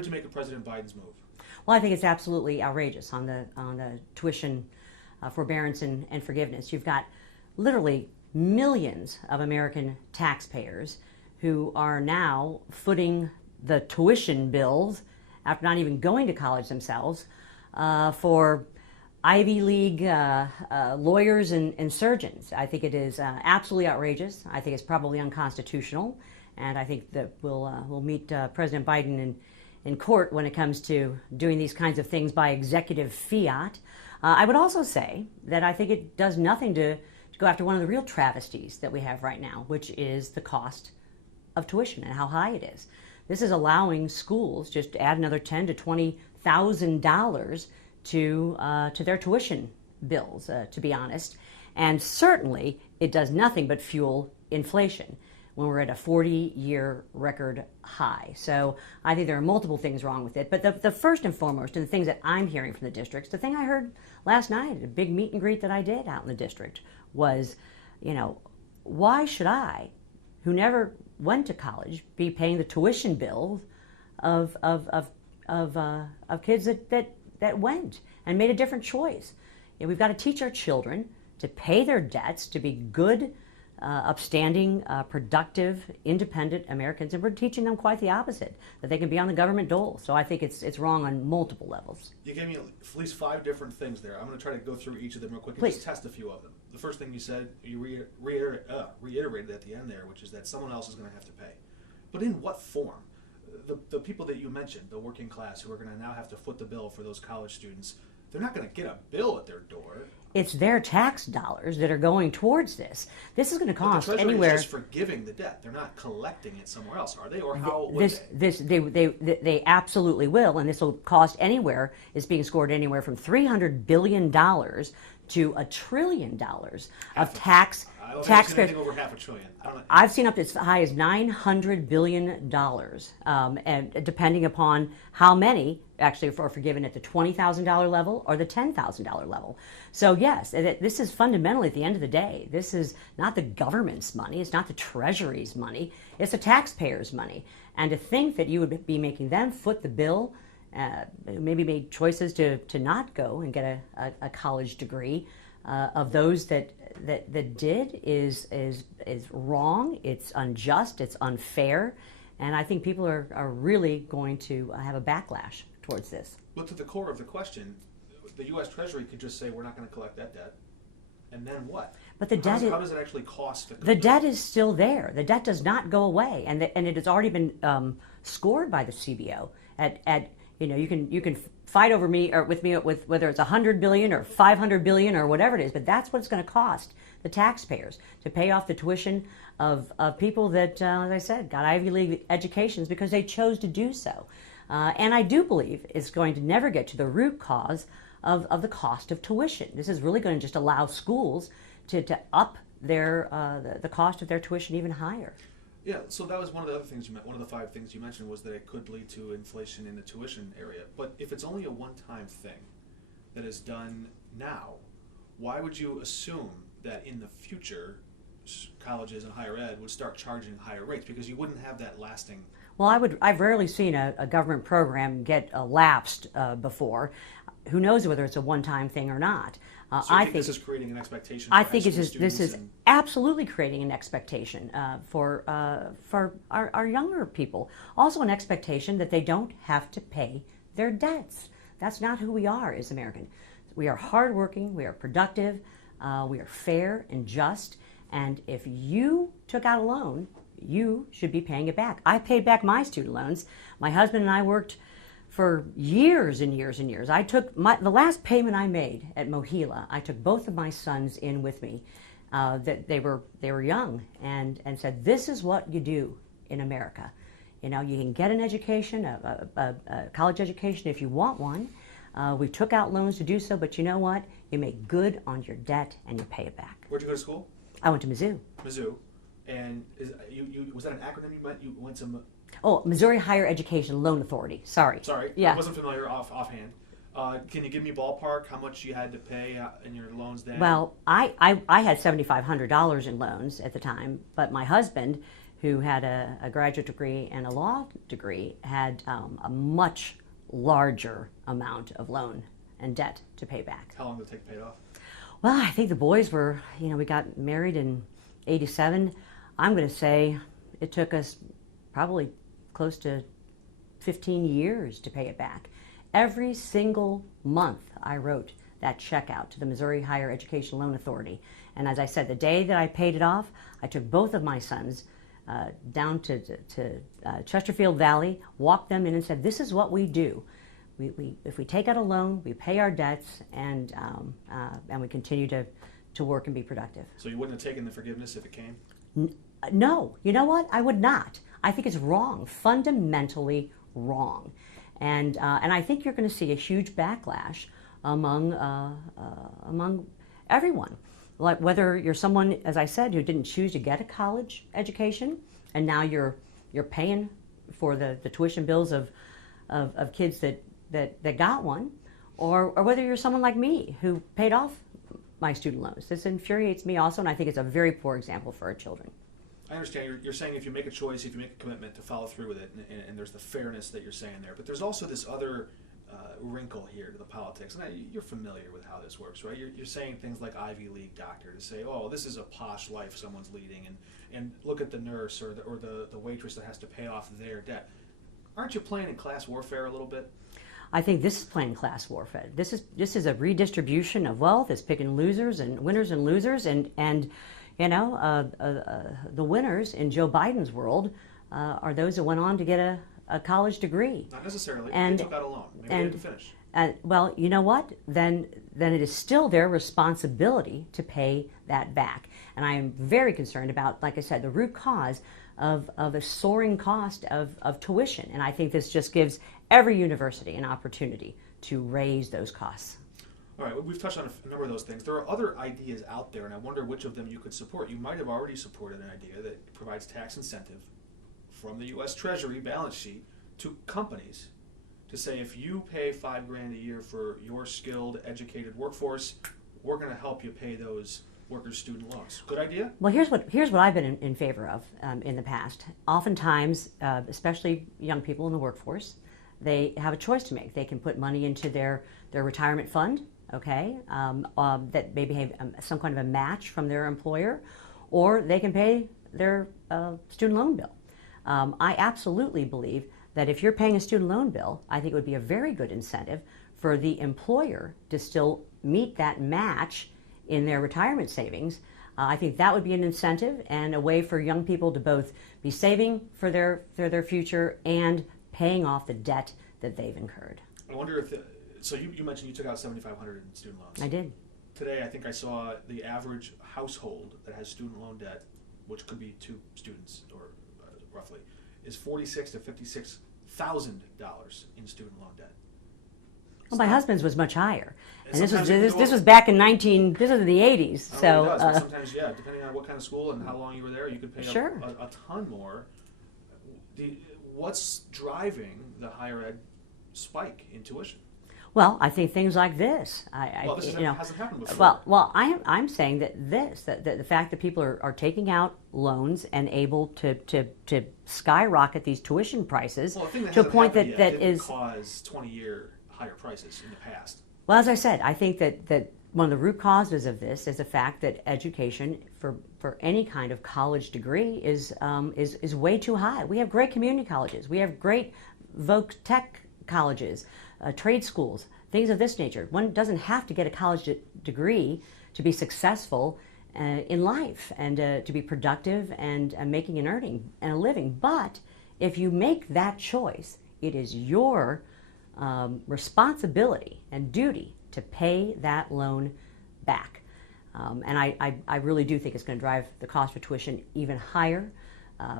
did you make of President Biden's move? Well, I think it's absolutely outrageous on the tuition forbearance and forgiveness. You've got literally millions of American taxpayers who are now footing the tuition bills after not even going to college themselves for Ivy League lawyers and surgeons. I think it is absolutely outrageous. I think it's probably unconstitutional, and I think that we'll meet President Biden in court when it comes to doing these kinds of things by executive fiat. I would also say that I think it does nothing to go after one of the real travesties that we have right now, which is the cost of tuition and how high it is. This is allowing schools just to add another $10,000 to $20,000 to their tuition bills, to be honest. And certainly it does nothing but fuel inflation when we're at a 40-year record high. So I think there are multiple things wrong with it. But the first and foremost, and the things that I'm hearing from the districts, the thing I heard last night at a big meet and greet that I did out in the district was, why should I, who never went to college, be paying the tuition bills of kids that went and made a different choice? We've got to teach our children to pay their debts, to be good, upstanding, productive, independent Americans, and we're teaching them quite the opposite, that they can be on the government dole. So I think it's wrong on multiple levels. You gave me at least 5 different things there. I'm going to try to go through each of them real quick and Please. just test a few of them. The first thing you said, you reiterated at the end there, which is that someone else is going to have to pay. But in what form? The people that you mentioned, the working class, who are going to now have to foot the bill for those college students, they're not going to get a bill at their door. It's their tax dollars that are going towards this. This is going to cost but the Treasury anywhere. is just forgiving the debt. They're not collecting it somewhere else, are they? Or how would they absolutely will, and this will cost anywhere. It's being scored anywhere from $300 billion to $1 trillion of taxpayers. Over $500 billion. I've seen up as high as $900 billion, and depending upon how many actually are forgiven at the $20,000 level or the $10,000 level. So yes, this is fundamentally, at the end of the day, this is not the government's money, it's not the Treasury's money, it's the taxpayers' money. And to think that you would be making them foot the bill, maybe made choices to not go and get a college degree, of those that did is wrong. It's unjust. It's unfair, and I think people are really going to have a backlash towards this. But to the core of the question, the U.S. Treasury could just say we're not going to collect that debt, and then what? But the debt how does it actually cost? The debt is still there. The debt does not go away, and it has already been scored by the CBO at you can fight over me or with me with whether it's $100 billion or $500 billion or whatever it is, but that's what it's going to cost the taxpayers to pay off the tuition of people that, as I said, got Ivy League educations because they chose to do so. And I do believe it's going to never get to the root cause of the cost of tuition. This is really going to just allow schools to up the cost of their tuition even higher. Yeah, so that was one of the other things one of the 5 things you mentioned was that it could lead to inflation in the tuition area. But if it's only a one-time thing that is done now, why would you assume that in the future colleges and higher ed would start charging higher rates? Because you wouldn't have that lasting. Well, I've rarely seen a government program get lapsed before. Who knows whether it's a one-time thing or not? So I think this is creating an expectation. I think this is absolutely creating an expectation for our younger people. Also, an expectation that they don't have to pay their debts. That's not who we are as Americans. We are hardworking. We are productive. We are fair and just. And if you took out a loan, you should be paying it back. I paid back my student loans. My husband and I worked for years and years and years. I took the last payment I made at Mohila, I took both of my sons in with me. That they were young, and said, this is what you do in America. You can get an education, a college education if you want one. We took out loans to do so, but you know what? You make good on your debt and you pay it back. Where'd you go to school? I went to Mizzou. Mizzou. And was that an acronym you meant? You went to... Oh, Missouri Higher Education Loan Authority. Sorry. Yeah. I wasn't familiar offhand. Can you give me ballpark how much you had to pay in your loans then? Well, I had $7,500 in loans at the time, but my husband, who had a graduate degree and a law degree had a much larger amount of loan and debt to pay back. How long did it take to pay it off? Well, I think the boys were, we got married in 87. I'm going to say it took us probably close to 15 years to pay it back. Every single month I wrote that check out to the Missouri Higher Education Loan Authority. And as I said, the day that I paid it off, I took both of my sons down to Chesterfield Valley, walked them in and said, this is what we do. If we take out a loan, we pay our debts, and we continue to work and be productive. So you wouldn't have taken the forgiveness if it came? No. You know what? I would not. I think it's wrong, fundamentally wrong. And I think you're going to see a huge backlash among everyone. Like whether you're someone, as I said, who didn't choose to get a college education, and now you're paying for the tuition bills of kids that got one, or whether you're someone like me who paid off my student loans. This infuriates me also, and I think it's a very poor example for our children. I understand. You're saying if you make a choice, if you make a commitment to follow through with it, and there's the fairness that you're saying there. But there's also this other wrinkle here to the politics. And you're familiar with how this works, right? You're saying things like Ivy League doctor to say, oh, this is a posh life someone's leading, and look at the nurse or the waitress that has to pay off their debt. Aren't you playing in class warfare a little bit? I think this is playing class warfare. This is a redistribution of wealth. It's picking losers and winners and losers, and the winners in Joe Biden's world are those that went on to get a college degree. Not necessarily. And, they took out a loan. Maybe they didn't finish. Well, you know what? Then it is still their responsibility to pay that back. And I am very concerned about, like I said, the root cause of a soaring cost of tuition. And I think this just gives every university an opportunity to raise those costs. All right, we've touched on a number of those things. There are other ideas out there, and I wonder which of them you could support. You might have already supported an idea that provides tax incentive from the U.S. Treasury balance sheet to companies to say, if you pay $5,000 a year for your skilled, educated workforce, we're going to help you pay those workers' student loans. Good idea? Well, here's what I've been in favor of in the past. Oftentimes, especially young people in the workforce, they have a choice to make. They can put money into their retirement fund, okay, that maybe have some kind of a match from their employer, or they can pay their student loan bill. I absolutely believe that if you're paying a student loan bill, I think it would be a very good incentive for the employer to still meet that match in their retirement savings. I think that would be an incentive and a way for young people to both be saving for their future and paying off the debt that they've incurred. I wonder if, so you mentioned you took out $7,500 in student loans. I did. Today, I think I saw the average household that has student loan debt, which could be 2 students or roughly, is $46,000 to $56,000 in student loan debt. Well, my husband's was much higher, and this was back in this was in the 80s. So sometimes, yeah, depending on what kind of school and how long you were there, you could pay a ton more. What's driving the higher ed spike in tuition? Well, I think things like this. This hasn't happened before. Well, I'm saying that the fact that people are taking out loans and able to skyrocket these tuition prices to a point that is cause 20-year higher prices in the past. Well, as I said, I think that one of the root causes of this is the fact that education for any kind of college degree is way too high. We have great community colleges. We have great voc tech colleges, trade schools, things of this nature. One doesn't have to get a college degree to be successful in life and to be productive and making an earning and a living. But if you make that choice, it is your responsibility and duty to pay that loan back. And I really do think it's going to drive the cost for tuition even higher.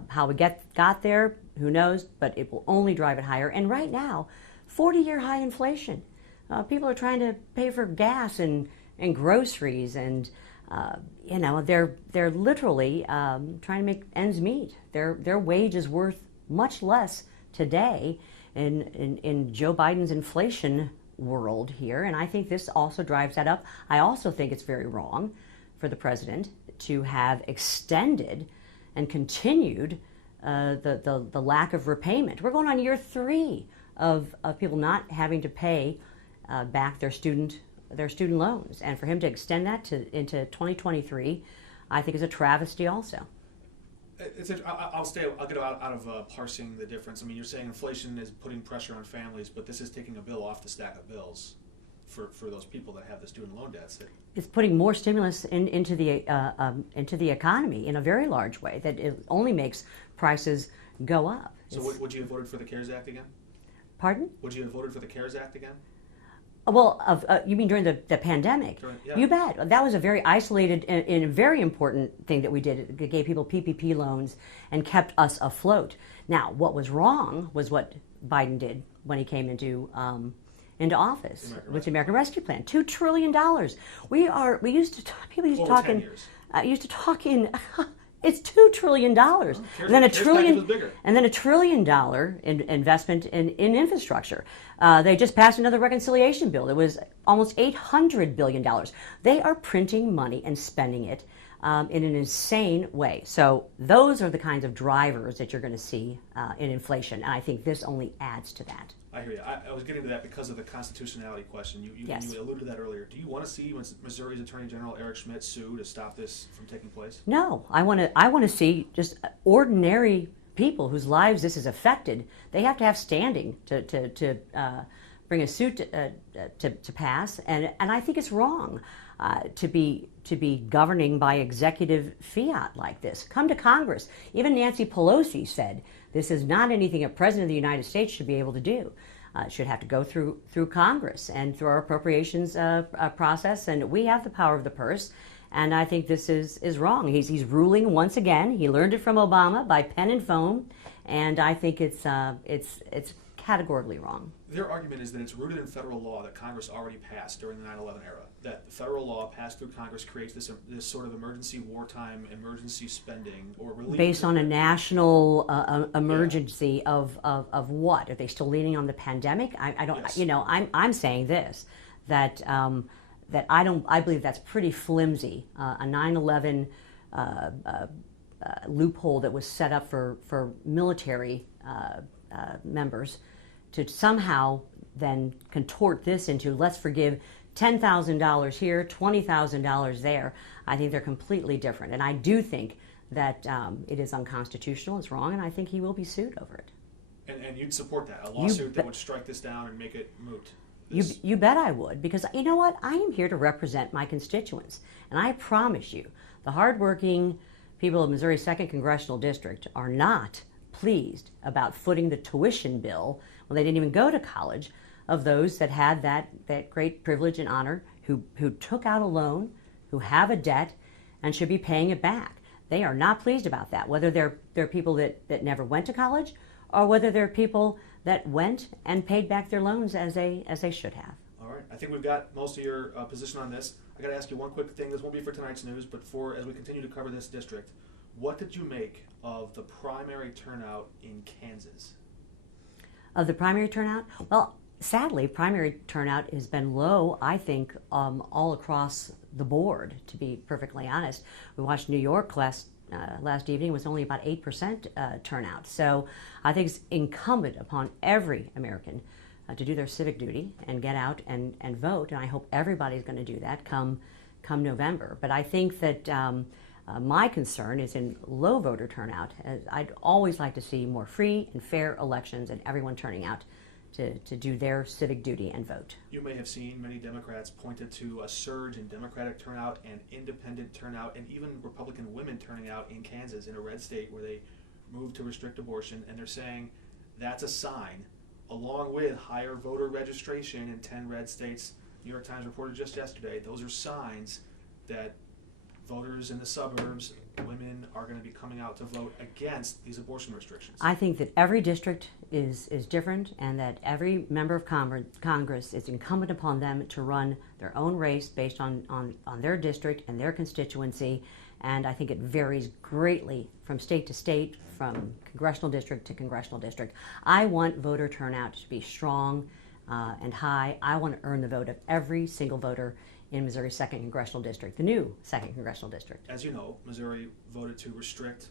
How we got there, who knows, but it will only drive it higher. And right now, 40-year high inflation. People are trying to pay for gas and groceries, and they're literally trying to make ends meet. Their wage is worth much less today in Joe Biden's inflation world here, and I think this also drives that up. I also think it's very wrong for the president to have extended and continued the lack of repayment. We're going on year 3 of people not having to pay back their student loans, and for him to extend that into 2023, I think is a travesty also. I'll get out of parsing the difference. I mean, you're saying inflation is putting pressure on families, but this is taking a bill off the stack of bills for those people that have the student loan debts. It's putting more stimulus into the economy in a very large way that it only makes prices go up. So would you have voted for the CARES Act again? Pardon? Would you have voted for the CARES Act again? Well, you mean during the pandemic? Yeah. You bet. That was a very isolated and a very important thing that we did. It gave people PPP loans and kept us afloat. Now, what was wrong was what Biden did when he came into office with the American Rescue Plan. $2 trillion. People used to talk 10 years. Used to talk in. It's $2 trillion, and then $1 trillion investment in infrastructure. They just passed another reconciliation bill. It was almost $800 billion. They are printing money and spending it in an insane way. So those are the kinds of drivers that you're going to see in inflation, and I think this only adds to that. I hear you. I was getting to that because of the constitutionality question. Yes. You alluded to that earlier. Do you want to see Missouri's Attorney General Eric Schmitt sue to stop this from taking place? No, I want to see just ordinary people whose lives this has affected. They have to have standing to bring a suit to pass, and I think it's wrong to be governing by executive fiat like this. Come to Congress. Even Nancy Pelosi said this is not anything a president of the United States should be able to do. It should have to go through Congress and through our appropriations process, and we have the power of the purse. And I think this is wrong. He's ruling once again. He learned it from Obama by pen and foam, and I think it's categorically wrong. Their argument is that it's rooted in federal law that Congress already passed during the 9/11 era. That the federal law passed through Congress creates this sort of wartime emergency spending or relief based on a national emergency of what? Are they still leaning on the pandemic? I don't. Yes. I'm saying this that I believe that's pretty flimsy. A 9/11 loophole that was set up for military members to somehow then contort this into let's forgive $10,000 here, $20,000 there. I think they're completely different, and I do think that it is unconstitutional. It's wrong, and I think he will be sued over it. And you'd support that, a lawsuit that would strike this down and make it moot? You bet I would, because you know what? I am here to represent my constituents, and I promise you, the hardworking people of Missouri's 2nd Congressional District are not pleased about footing the tuition bill when they didn't even go to college of those that had that great privilege and honor, who took out a loan, who have a debt, and should be paying it back. They are not pleased about that, whether they're people that never went to college or whether they're people that went and paid back their loans as they should have. All right. I think we've got most of your position on this. I got to ask you one quick thing. This won't be for tonight's news, but as we continue to cover this district, what did you make of the primary turnout in Kansas? Of the primary turnout? Well, sadly, primary turnout has been low, I think, all across the board, to be perfectly honest. We watched New York last evening. It was only about 8% turnout. So I think it's incumbent upon every American to do their civic duty and get out and vote. And I hope everybody's going to do that come November. But I think that my concern is in low voter turnout. I'd always like to see more free and fair elections and everyone turning out to do their civic duty and vote. You may have seen many Democrats pointed to a surge in Democratic turnout and independent turnout and even Republican women turning out in Kansas, in a red state where they moved to restrict abortion, and they're saying that's a sign, along with higher voter registration in 10 red states. New York Times reported just yesterday, those are signs that voters in the suburbs, women, are going to be coming out to vote against these abortion restrictions. I think that every district is different, and that every member of Congress, is incumbent upon them to run their own race based on their district and their constituency. And I think it varies greatly from state to state, from congressional district to congressional district. I want voter turnout to be strong and high. I want to earn the vote of every single voter in Missouri's 2nd Congressional District, the new 2nd Congressional District. As you know, Missouri voted to restrict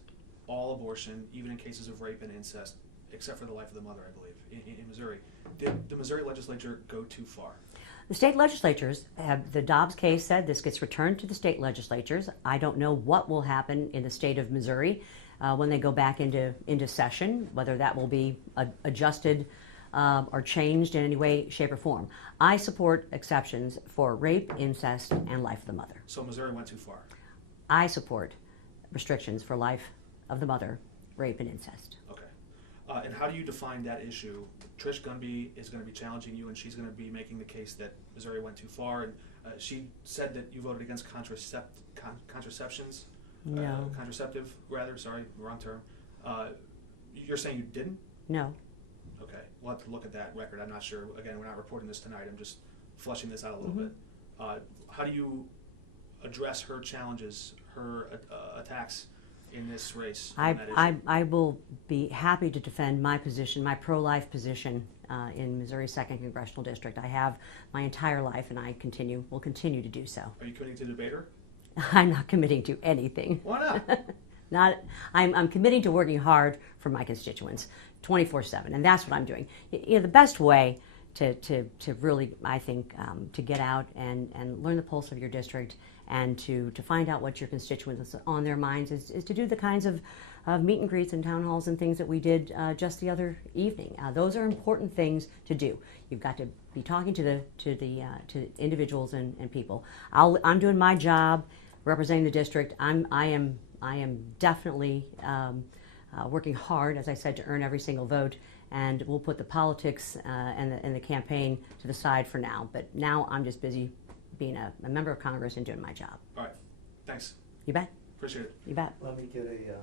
all abortion, even in cases of rape and incest, except for the life of the mother, I believe, in Missouri. Did the Missouri legislature go too far? The state legislatures have, the Dobbs case said this gets returned to the state legislatures. I don't know what will happen in the state of Missouri when they go back into session, whether that will be adjusted or changed in any way, shape, or form. I support exceptions for rape, incest, and life of the mother. So Missouri went too far? I support restrictions for life of the mother, rape, and incest. Okay. And how do you define that issue? Trish Gunby is going to be challenging you, and she's going to be making the case that Missouri went too far. And she said that you voted against contraceptions. No. Contraceptive, rather. Sorry, wrong term. You're saying you didn't? No. Okay. We'll have to look at that record. I'm not sure. Again, we're not reporting this tonight. I'm just fleshing this out a little bit. How do you address her challenges, her attacks in this race? I will be happy to defend my position, my pro-life position in Missouri's 2nd Congressional District. I have my entire life, and I will continue to do so. Are you committing to debate her? I'm not committing to anything. Why not? I'm committing to working hard for my constituents 24/7, and that's what I'm doing. You know, the best way to really, I think, to get out and learn the pulse of your district and to find out what your constituents on their minds is to do the kinds of meet and greets and town halls and things that we did just the other evening. Those are important things to do. You've got to be talking to individuals and people. I'm doing my job representing the district. I am definitely working hard, as I said, to earn every single vote, and we'll put the politics and the campaign to the side for now. But now I'm just busy being a member of Congress and doing my job. All right. Thanks. You bet. Appreciate it. You bet. Let me get a